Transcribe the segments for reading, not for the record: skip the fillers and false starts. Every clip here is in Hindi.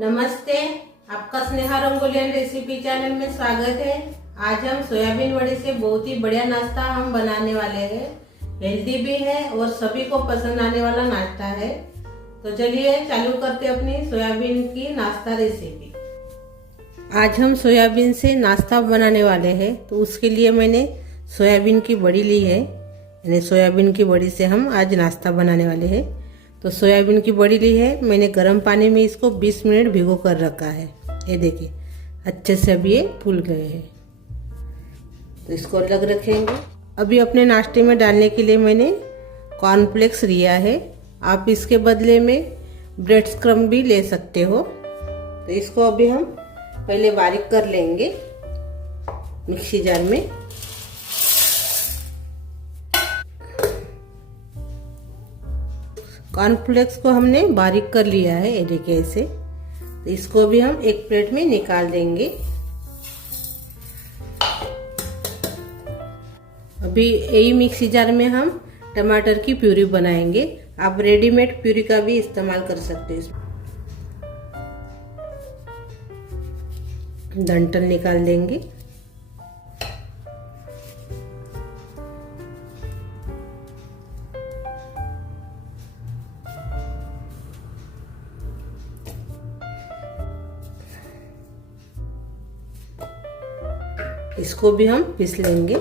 नमस्ते, आपका स्नेहा रंगोलियन रेसिपी चैनल में स्वागत है। आज हम सोयाबीन वड़े से बहुत ही बढ़िया नाश्ता हम बनाने वाले हैं। हेल्दी भी है और सभी को पसंद आने वाला नाश्ता है। तो चलिए चालू करते अपनी सोयाबीन की नाश्ता रेसिपी। आज हम सोयाबीन से नाश्ता बनाने वाले हैं, तो उसके लिए मैंने सोयाबीन की बड़ी ली है। यानी सोयाबीन की बड़ी से हम आज नाश्ता बनाने वाले हैं। तो सोयाबीन की बड़ी ली है मैंने, गर्म पानी में इसको 20 मिनट भिगो कर रखा है। ये देखिए अच्छे से अभी ये फूल गए हैं, तो इसको अलग रखेंगे। अभी अपने नाश्ते में डालने के लिए मैंने कॉर्नफ्लेक्स लिया है। आप इसके बदले में ब्रेड क्रम्ब भी ले सकते हो। तो इसको अभी हम पहले बारीक कर लेंगे मिक्सी जार में। कॉर्नफ्लेक्स को हमने बारीक कर लिया है, ये देखिए ऐसे। तो इसको भी हम एक प्लेट में निकाल देंगे। अभी यही मिक्सी जार में हम टमाटर की प्यूरी बनाएंगे। आप रेडीमेड प्यूरी का भी इस्तेमाल कर सकते हो। डंठल निकाल देंगे। इसको भी हम पीस लेंगे।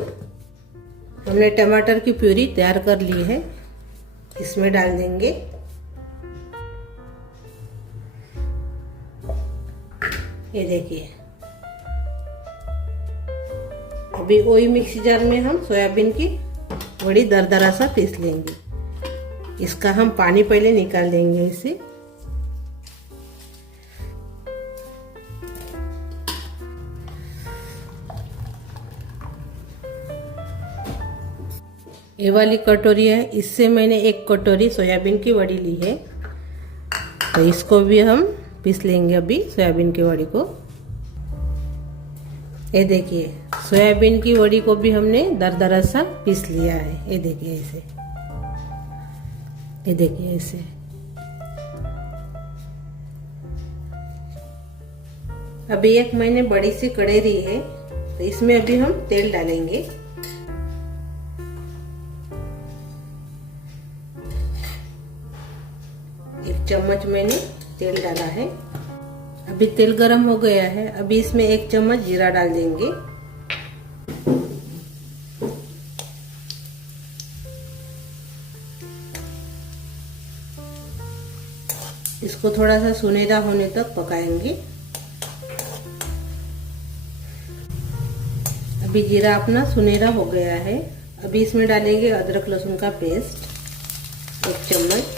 हमने टमाटर की प्यूरी तैयार कर ली है, इसमें डाल देंगे। ये देखिए अभी वही मिक्सी जार में हम सोयाबीन की बड़ी दरदरा सा पीस लेंगे। इसका हम पानी पहले निकाल देंगे इसे। ये वाली कटोरी है, इससे मैंने एक कटोरी सोयाबीन की वड़ी ली है। तो इसको भी हम पीस लेंगे अभी सोयाबीन की वड़ी को। ये देखिए सोयाबीन की वड़ी को भी हमने दरदरा सा पीस लिया है। ये देखिए ऐसे, ये देखिए ऐसे। अभी एक मैंने बड़ी सी कढ़ाई ली है, तो इसमें अभी हम तेल डालेंगे। एक चम्मच मैंने तेल डाला है। अभी तेल गरम हो गया है। अभी इसमें एक चम्मच जीरा डाल देंगे। इसको थोड़ा सा सुनहरा होने तक पकाएंगे। अभी जीरा अपना सुनहरा हो गया है। अभी इसमें डालेंगे अदरक लहसुन का पेस्ट 1 चम्मच।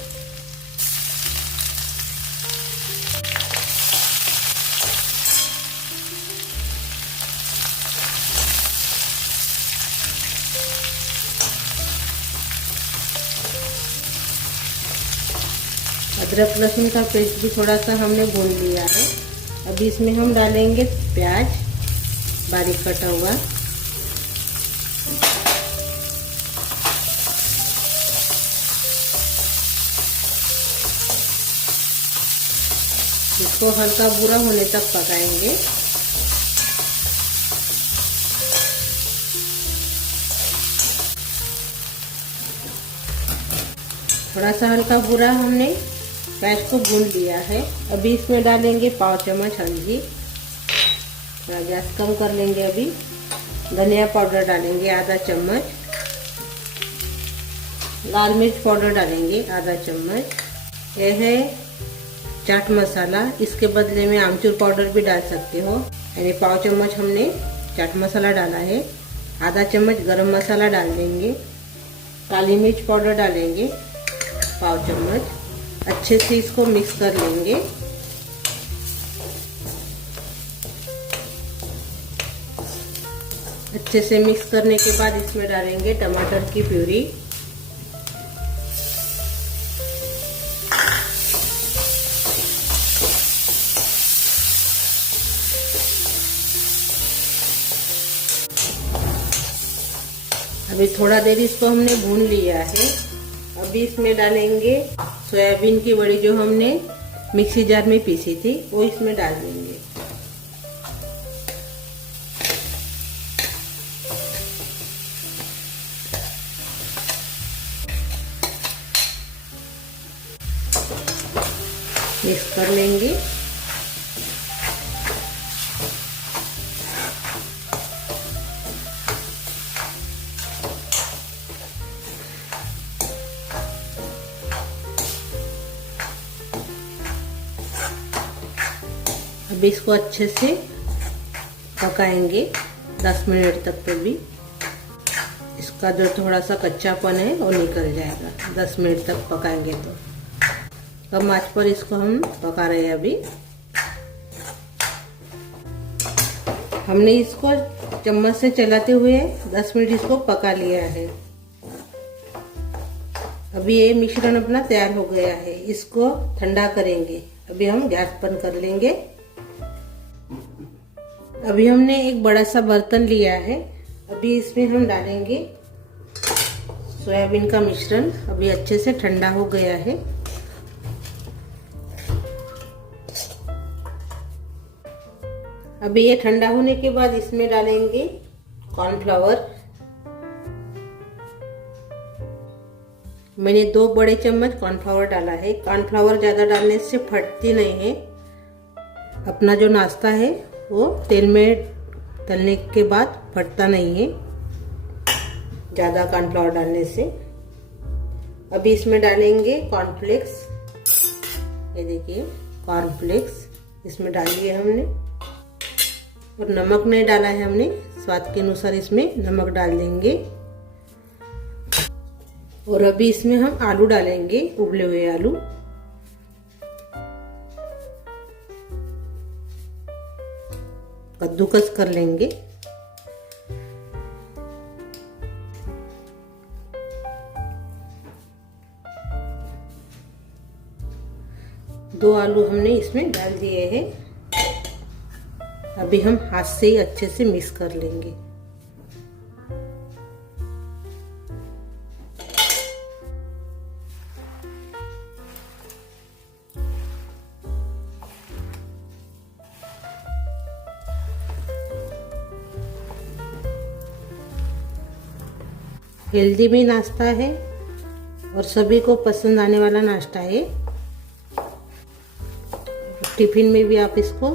अदरक लहसुन का पेस्ट भी थोड़ा सा हमने भून लिया है। अभी इसमें हम डालेंगे प्याज बारीक कटा हुआ। इसको हल्का भूरा होने तक पकाएंगे। थोड़ा सा हल्का भूरा हमने प्याज को भून लिया है। अभी इसमें डालेंगे 1/4 चम्मच हल्दी। थोड़ा गैस कम कर लेंगे। अभी धनिया पाउडर डालेंगे आधा चम्मच। लाल मिर्च पाउडर डालेंगे आधा चम्मच। यह है चाट मसाला, इसके बदले में आमचूर पाउडर भी डाल सकते हो। यानी 1/4 चम्मच हमने चाट मसाला डाला है। आधा चम्मच गरम मसाला डाल देंगे। काली मिर्च पाउडर डालेंगे 1/4 चम्मच। अच्छे से इसको मिक्स कर लेंगे। अच्छे से मिक्स करने के बाद इसमें डालेंगे टमाटर की प्यूरी। अभी थोड़ा देर इसको हमने भून लिया है। अभी इसमें डालेंगे सोयाबीन की बड़ी जो हमने मिक्सी जार में पीसी थी वो इसमें डाल देंगे। मिक्स कर लेंगे। अब इसको अच्छे से पकाएंगे 10 मिनट तक। तो भी इसका जो थोड़ा सा कच्चापन है वो निकल जाएगा 10 मिनट तक पकाएंगे तो। कम आंच पर इसको हम पका रहे हैं। अभी हमने इसको चम्मच से चलाते हुए 10 मिनट इसको पका लिया है। अभी ये मिश्रण अपना तैयार हो गया है। इसको ठंडा करेंगे। अभी हम गैस बंद कर लेंगे। अभी हमने एक बड़ा सा बर्तन लिया है। अभी इसमें हम डालेंगे सोयाबीन का मिश्रण। अभी अच्छे से ठंडा हो गया है। अभी ये ठंडा होने के बाद इसमें डालेंगे कॉर्नफ्लावर। मैंने 2 बड़े चम्मच कॉर्नफ्लावर डाला है। कॉर्नफ्लावर ज्यादा डालने से फटती नहीं है। अपना जो नाश्ता है वो तेल में तलने के बाद फटता नहीं है ज़्यादा कॉर्नफ्लावर डालने से। अभी इसमें डालेंगे कॉर्नफ्लेक्स। ये देखिए कॉर्नफ्लेक्स इसमें डाल दिए हमने। और नमक नहीं डाला है हमने, स्वाद के अनुसार इसमें नमक डाल देंगे। और अभी इसमें हम आलू डालेंगे, उबले हुए आलू। कद्दूकस कर लेंगे। दो आलू हमने इसमें डाल दिए हैं। अभी हम हाथ से ही अच्छे से मिक्स कर लेंगे। हेल्दी भी नाश्ता है और सभी को पसंद आने वाला नाश्ता है। टिफिन में भी आप इसको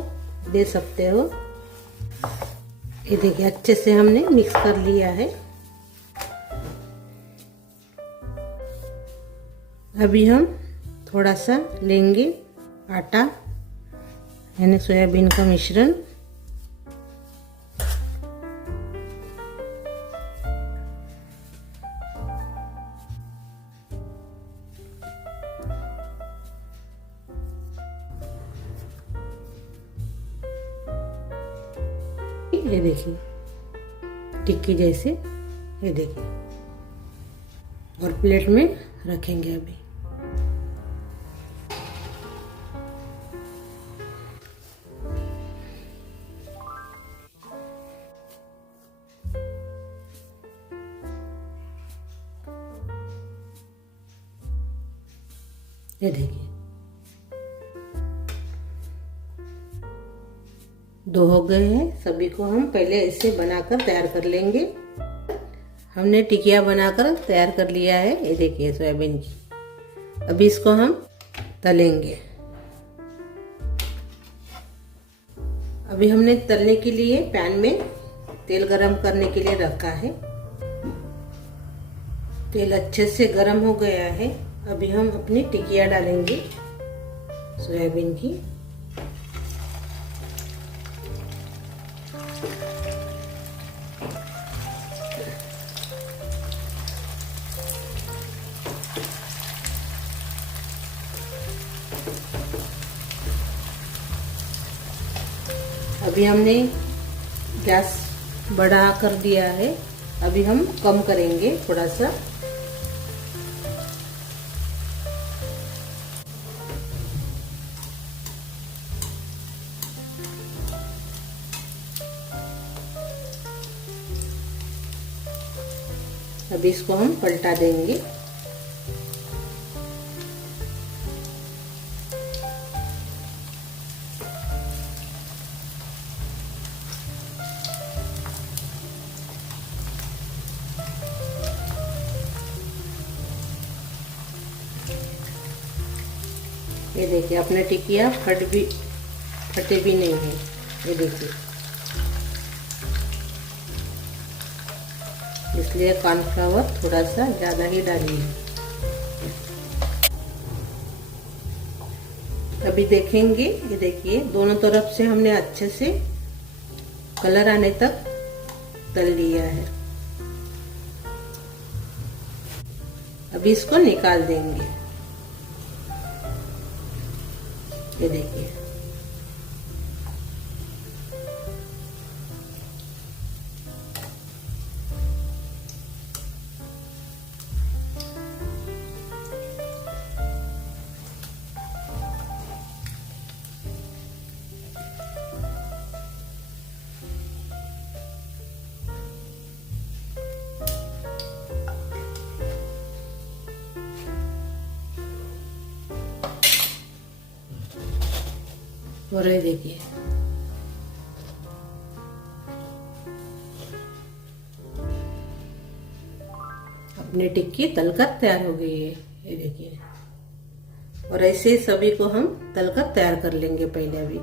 दे सकते हो। ये देखिए अच्छे से हमने मिक्स कर लिया है। अभी हम थोड़ा सा लेंगे आटा यानी सोयाबीन का मिश्रण। ये देखिए टिक्की जैसे, ये देखिए। और प्लेट में रखेंगे। अभी ये देखिए 2 हो गए हैं। सभी को हम पहले ऐसे बनाकर तैयार कर लेंगे। हमने टिकिया बनाकर तैयार कर लिया है। ये देखिए सोयाबीन की। अभी इसको हम तलेंगे। अभी हमने तलने के लिए पैन में तेल गरम करने के लिए रखा है। तेल अच्छे से गरम हो गया है। अभी हम अपनी टिकिया डालेंगे सोयाबीन की। अभी हमने गैस बढ़ा कर दिया है। अभी हम कम करेंगे थोड़ा सा। अभी इसको हम पलटा देंगे। ये देखिए अपने टिकिया फटे भी नहीं है। ये देखिए, इसलिए कॉर्नफ्लावर थोड़ा सा ज़्यादा ही डालिए। अभी देखेंगे, ये देखिए दोनों तरफ से हमने अच्छे से कलर आने तक तल लिया है। अभी इसको निकाल देंगे। ये देखिए, और ये देखिए अपनी टिक्की तलकर तैयार हो गई है। ये देखिए, और ऐसे सभी को हम तलकर तैयार कर लेंगे पहले। अभी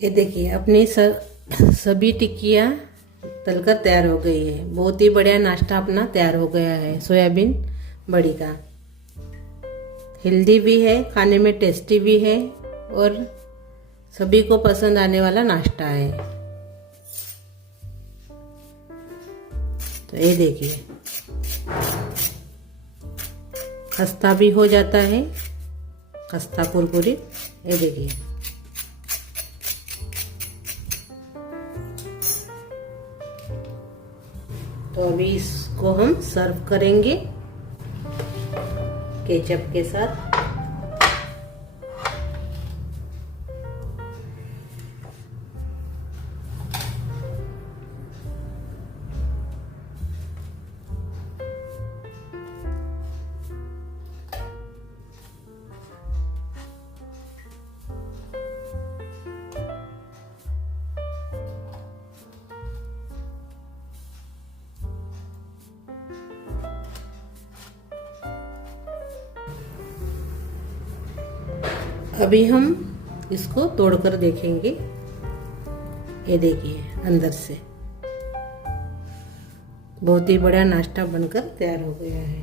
ये देखिए अपनी सभी टिक्कियाँ तलकर तैयार हो गई है। बहुत ही बढ़िया नाश्ता अपना तैयार हो गया है सोयाबीन बड़ी का। हेल्दी भी है, खाने में टेस्टी भी है और सभी को पसंद आने वाला नाश्ता है। तो ये देखिए, खस्ता भी हो जाता है, खस्ता कुरकुरी। ये देखिए, तो अभी इसको हम सर्व करेंगे केचप के साथ। अभी हम इसको तोड़कर देखेंगे। ये देखिए अंदर से बहुत ही बड़ा नाश्ता बनकर तैयार हो गया है।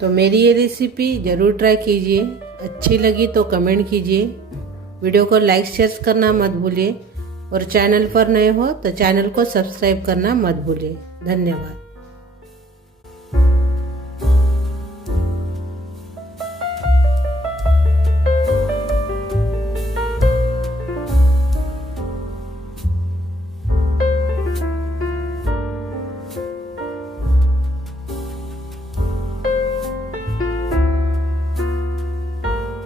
तो मेरी ये रेसिपी ज़रूर ट्राई कीजिए। अच्छी लगी तो कमेंट कीजिए। वीडियो को लाइक शेयर करना मत भूलिए और चैनल पर नए हो तो चैनल को सब्सक्राइब करना मत भूलिए। धन्यवाद।